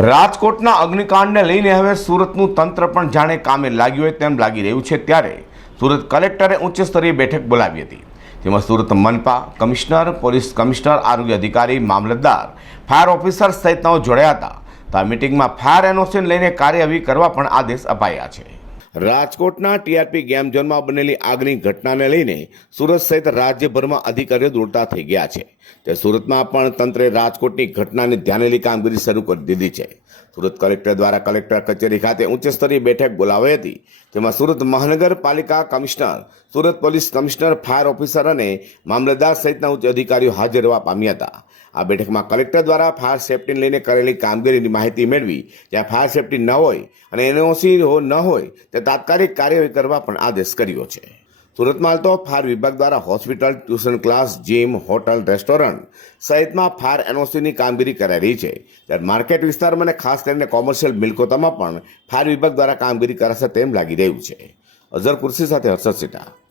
રાજકોટના અગ્નિકાંડને લઈને હવે સુરતનું તંત્ર પણ જાણે કામે લાગ્યું હોય તેમ લાગી રહ્યું છે ત્યારે સુરત કલેક્ટરે ઉચ્ચ સ્તરીય બેઠક બોલાવી હતી. જેમાં સુરત મનપા કમિશનર, પોલીસ કમિશનર, આરોગ્ય અધિકારી, મામલતદાર, ફાયર ઓફિસર સહિતનાઓ જોડાયા હતા. તો આ મિટિંગમાં ફાયર એનઓસીને લઈને કાર્યવાહી કરવા પણ આદેશ અપાયા છે. રાજકોટના ટીઆરપી ગેમ ઝોનમાં બનેલી આગની ઘટનાને લઈને સુરત સહિત રાજ્યભરમાં અધિકારીઓ દોડતા થઈ ગયા છે. તે સુરતમાં પણ તંત્રે રાજકોટની ઘટનાને ધ્યાને લઈ કામગીરી શરૂ કરી દીધી છે. સુરત કલેક્ટર દ્વારા કલેક્ટર કચેરી ખાતે ઉચ્ચ સ્તરીય બેઠક બોલાવાઈ હતી. જેમાં સુરત મહાનગરપાલિકા commissioner, Surat police commissioner, fire officer અને મામલતદાર સહિતના ઉચ્ચ અધિકારીઓ હાજર રહેવા પામ્યા હતા. આ બેઠકમાં કલેક્ટર દ્વારા ફાયર સેફટીને લઈને કરેલી કામગીરીની માહિતી મેળવી, જ્યાં ફાયર સેફટી ન હોય અને એનઓસી ન હોય, તે તાત્કાલિક કાર્યવાહી કરવા પણ આદેશ કર્યો છે. સુરતમાં તો ફાયર વિભાગ દ્વારા hospital, tuition class, gym, hotel, restaurant સહિતમાં fire એનઓસીની કામગીરી કરાઈ રહી છે. ત્યારે માર્કેટ વિસ્તારમાં અને ખાસ કરીને કોમર્શિયલ મિલકતોમાં પણ ફાયર વિભાગ દ્વારા કામગીરી કરાશે તેમ લાગી રહ્યું છે. અઝર કુર્સી સાથે હર્ષદ સિટા.